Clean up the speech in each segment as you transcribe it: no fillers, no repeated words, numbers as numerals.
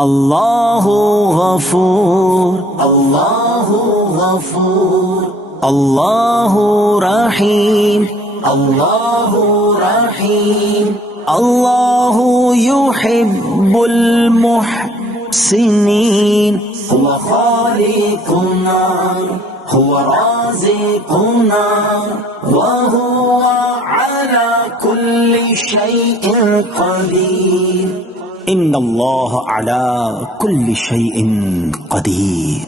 اللہ غفور، اللہ غفور، اللہ رحیم، اللہ رحیم، اللہ يحب المحسنین، هو خالقنا هو رازقنا وهو على كل شيء قدير. ان اللہ علی کل شیء قدیر.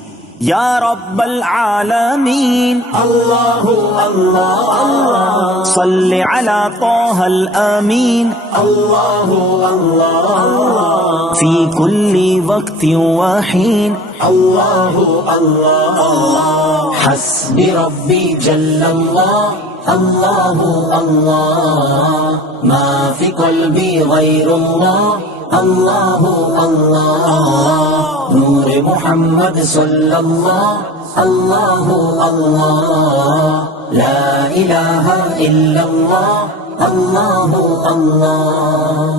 یا رب العالمین اللہ اللہ اللہ، صل علی طہ الامین اللہ اللہ اللہ، فی کل وقت وحین. اللہ اللہ اللہ، حسبی ربی جل اللہ، اللہ اللہ، ما فی قلبی غیر اللہ، اللہ اللہ، نور محمد صلی اللہ، اللہ اللہ، لا الہ الا اللہ، اللہ اللہ،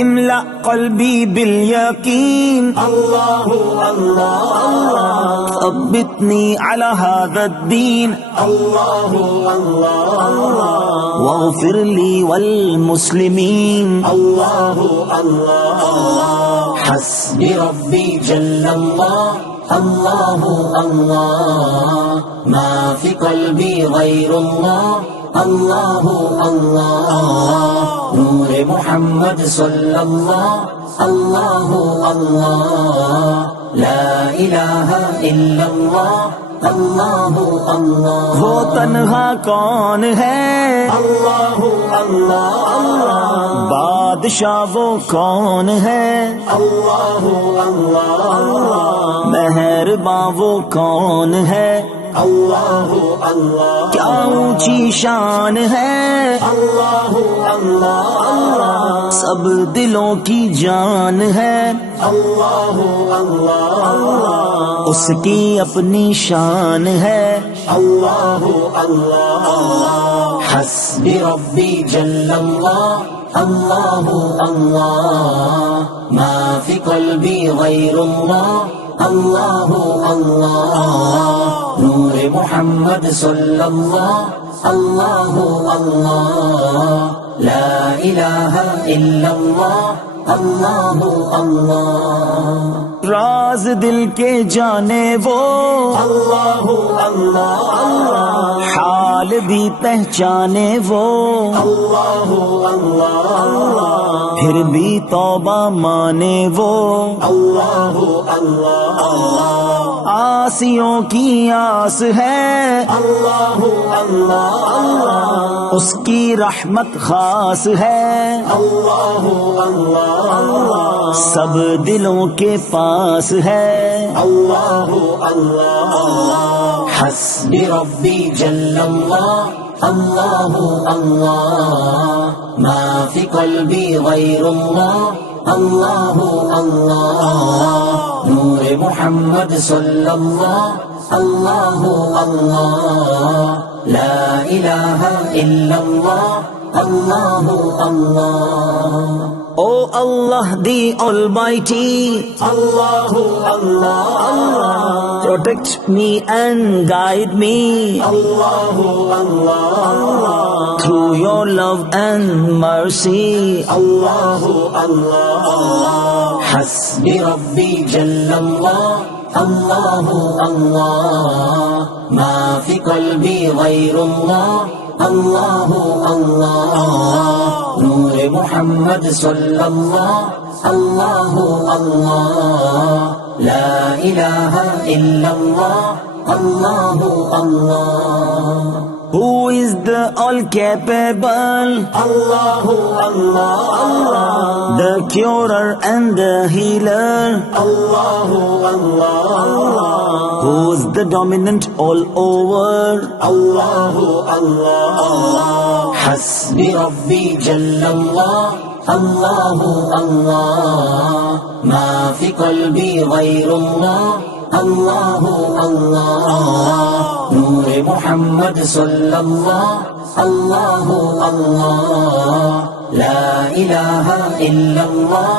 املأ قلبی بالیقین اللہ اللہ اللہ، ثبتنی علی هذا الدین اللہ اللہ اللہ، واغفر لی والمسلمین. اللہ اللہ اللہ، حسبی ربی جل اللہ، اللہ اللہ، ما فی قلبی غیر اللہ، اللہ اللہ، نور محمد صلی اللہ، اللہ اللہ، لا الہ الا اللہ، اللہ اللہ. وہ تنہا کون ہے اللہ اللہ اللہ، بادشاہ وہ کون ہے اللہ اللہ اللہ، مہرباں وہ کون ہے اللہ اللہ، کیا اونچی شان ہے اللہ اللہ اللہ، سب دلوں کی جان ہے اللہ اللہ اللہ، اس کی اپنی شان ہے اللہ اللہ اللہ، حسبی ربی جل اللہ، اللہ اللہ، ما فی قلبی غیر اللہ، اللہ اللہ، نور محمد صلی اللہ، اللہ اللہ، لا الہ الا اللہ، اللہ اللہ، راز دل کے جانے وہ اللہ اللہ اللہ، حال بھی پہچانے وہ اللہ اللہ اللہ، پھر بھی توبہ مانے وہ اللہ اللہ اللہ، آسیوں کی آس ہے اللہ اللہ اللہ، اس کی رحمت خاص ہے اللہ اللہ اللہ، سب دلوں کے پاس ہے اللہ اللہ اللہ، حسبی ربی جل اللہ، اللہ اللہ، ما فی قلبی غیر اللہ، اللہ اللہ، نور محمد صلی اللہ، اللہ اللہ، لا الہ الا اللہ، اللہ اللہ. O Allah the Almighty, Allah Allah Allah, protect me and guide me Allah Allah Allah, through your love and mercy. اللہ اللہ اللہ، حسبی ربی جل اللہ، اللہ اللہ، ما فی قلبی غیر اللہ، اللہ اللہ، نور محمد صلی اللہ، اللہ اللہ، لا الہ الا اللہ، اللہ اللہ. Who is the all-capable, Allah Allah Allah, the curer and the healer, Allah Allah Allah, who's the dominant all over, اللہ اللہ اللہ، حسبی ربی جل اللہ، اللہ اللہ، ما فی قلبی غیر اللہ، اللہ اللہ، نور محمد صلی اللہ، اللہ اللہ، لا إله إلا الله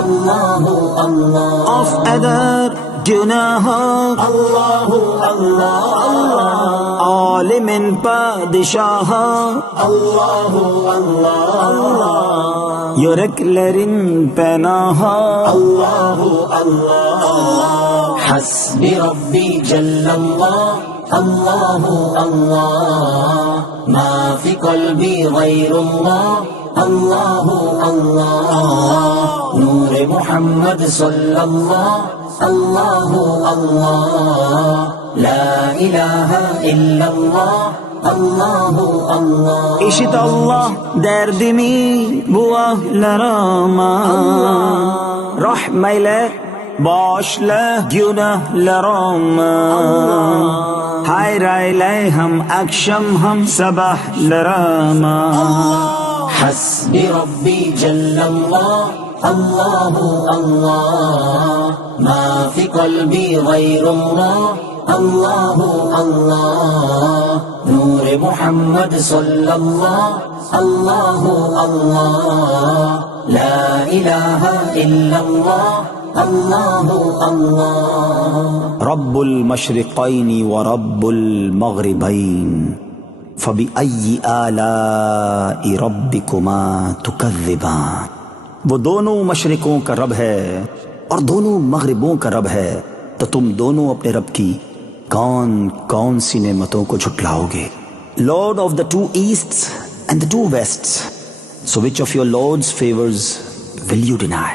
الله الله of other گناہ الله الله عالم پادشاہ الله الله یورکلرن پناہ الله الله حسبي ربي جل الله الله الله ما في قلبي غير الله الله الله نور محمد صلى الله الله الله لا إله إلا الله الله الله İşit Allah derdimi bu ahlarıma, rahmeyle bağışla günahlarıma, hayır eyle hem akşam hem sabahlarıma. حسبي ربي جل الله الله الله ما في قلبي غير الله الله الله نور محمد صلى الله الله الله لا إله إلا الله الله الله رب المشرقين ورب المغربين فبأي آلاء ربكما تكذبان. وہ دونوں مشرقوں کا رب ہے اور دونوں مغربوں کا رب ہے، تو تم دونوں اپنے رب کی کون کون سی نعمتوں کو جھٹلاؤ گے؟ Lord of the two easts and the two wests, so which of your Lord's favors will you deny?